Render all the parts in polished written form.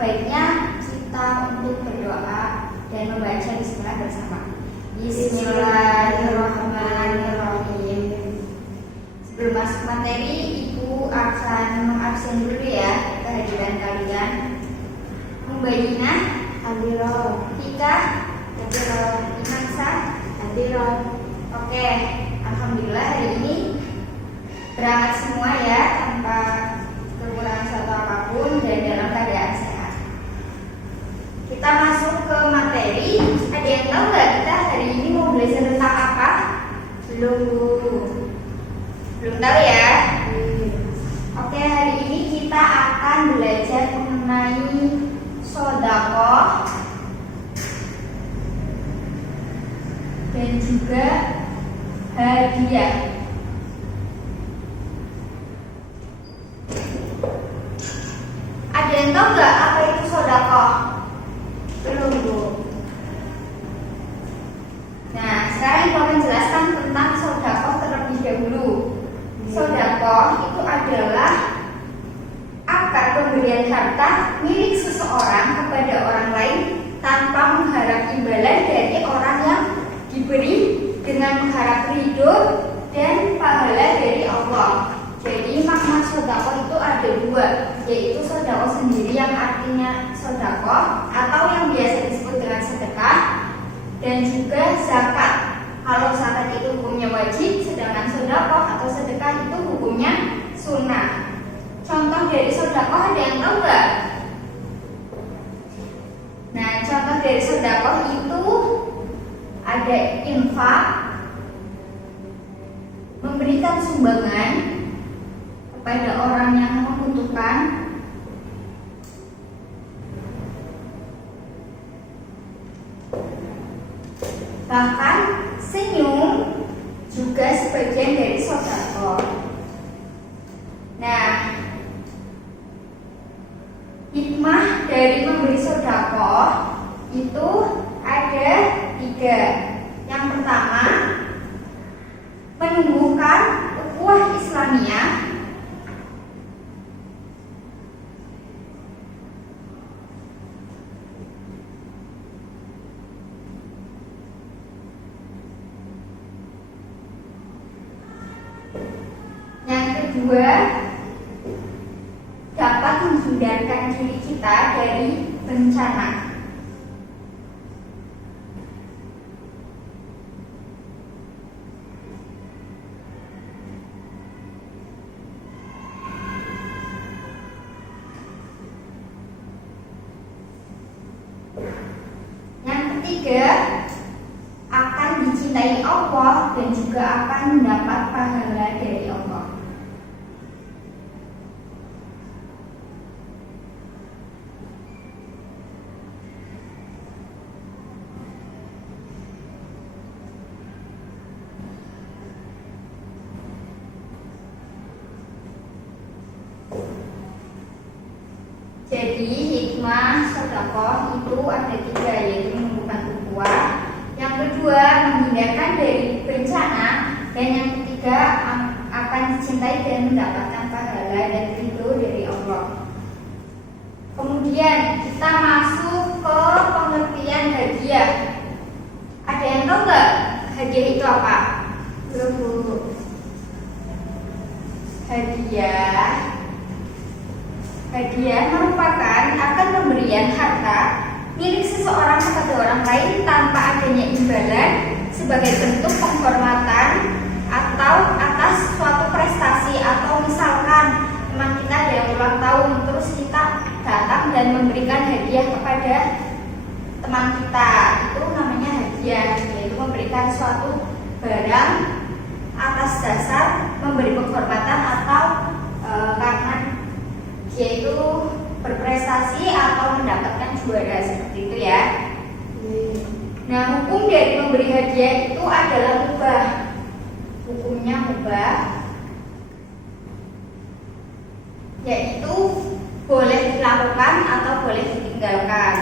baiknya kita untuk berdoa dan membaca bismillah bersama. Bismillahirrahmanirrahim. Sebelum masuk materi, Ibu akan mengabsen dulu ya kehadiran kalian. Mubayyinah Hadiroh. Tika Hadiroh. Imansa Hadiroh. Oke, alhamdulillah hari ini berangkat semua ya tanpa kekurangan satu apapun dan dalam keadaan sehat. Kita masuk ke materi. Ada yang tahu nggak kita hari ini mau belajar tentang apa? Belum tahu ya? Oke, hari ini kita akan belajar mengenai sedekah dan juga hadiah. Ada yang tahu nggak apa itu sedekah? Belum, Bu. Nah, sekarang Ibu akan jelaskan tentang sedekah terlebih dahulu. Sedekah itu adalah akad pemberian harta milik seseorang kepada orang lain tanpa mengharap imbalan dari orang yang diberi, dengan mengharap ridho dan pahala dari Allah. Jadi makna sedekah itu ada dua, yaitu sedekah sendiri yang artinya sedekah atau yang biasa disebut dengan sedekah, dan juga zakat. Kalau zakat itu hukumnya wajib, sedangkan sedekah atau sedekah itu hukumnya sunnah. Contoh dari sedekah ada yang tahu nggak? Nah, contoh dari sedekah itu ada infak, memberikan sumbangan kepada orang yang membutuhkan, bahkan senyum juga sebagian dari sedekah. Nah, hikmah dari memberi sedekah itu ada 3. Yang pertama, menumbuhkan ukhuwah Islamiyah. Yang kedua, dapat menghindarkan diri kita dari bencana. Yang ketiga, akan dicintai Allah dan juga akan mendapat pahala dari Allah. Jadi hikmah sedekah itu ada 3, yaitu menumbuhkan ukhuwah, yang kedua menghindarkan dari bencana, dan yang ketiga akan dicintai dan mendapatkan pahala dan ridho dari Allah. Kemudian kita masuk ke pengertian hadiah. Ada yang tahu nggak hadiah itu apa? Belum, Bu. Hadiah merupakan akan pemberian harta milik seseorang kepada orang lain tanpa adanya imbalan sebagai bentuk penghormatan atau atas suatu prestasi, atau misalkan teman kita ada yang ulang tahun terus kita datang dan memberikan hadiah kepada teman kita, itu namanya hadiah, yaitu memberikan suatu barang atas dasar memberi penghormatan atau karena dia itu berprestasi atau mendapatkan juara, seperti itu ya. Nah, hukum dari memberi hadiah itu adalah mubah. Hukumnya mubah, yaitu boleh dilakukan atau boleh ditinggalkan.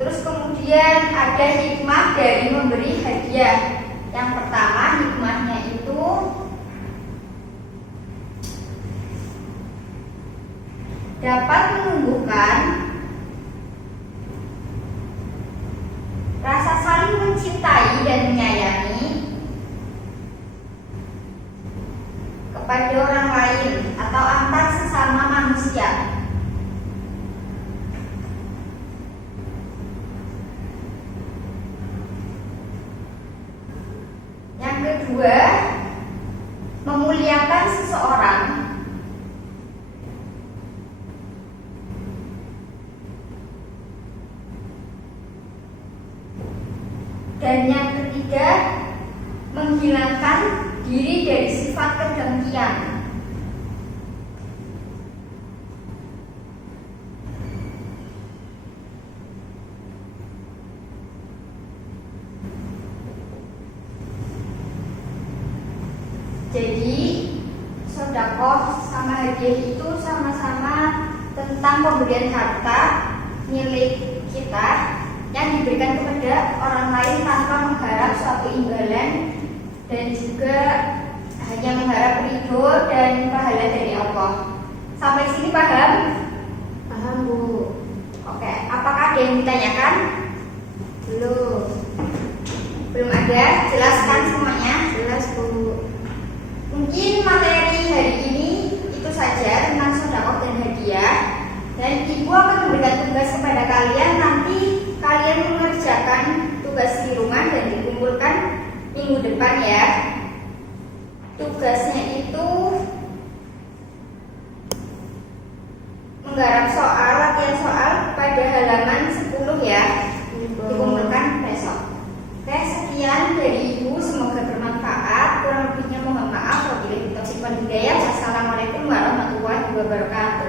Terus kemudian ada hikmah dari memberi hadiah. Yang pertama, hikmahnya itu dapat menumbuhkan rasa saling mencintai dan menyayangi kepada orang lain atau antar sesama manusia. Yang kedua, memuliakan seseorang. Dan yang ketiga, menghilangkan diri dari sifat kedengkian. Jadi, sedekah sama hadiah itu sama-sama tentang pemberian harta milik kita yang diberikan kepada orang lain tanpa mengharap suatu imbalan dan juga hanya mengharap ridho dan pahala dari Allah. Sampai sini paham? Paham, Bu. Oke, apakah ada yang ditanyakan? Belum. Belum ada? Jelaskan semuanya. Jelas, Bu. Mungkin materi hari ini itu saja tentang sedekah dan hadiah. Dan Ibu akan memberikan tugas kepada kalian. Nanti kalian mengerjakan tugas di rumah dan dikumpulkan minggu depan ya. Tugasnya itu menggarap soal, latihan soal pada halaman 10 ya. Dikumpulkan besok. Oke, sekian dari Ibu, semoga bermanfaat. Kurang lebihnya mohon maaf. Wabillahi taufiq wal hidayah. Wassalamualaikum warahmatullahi wabarakatuh.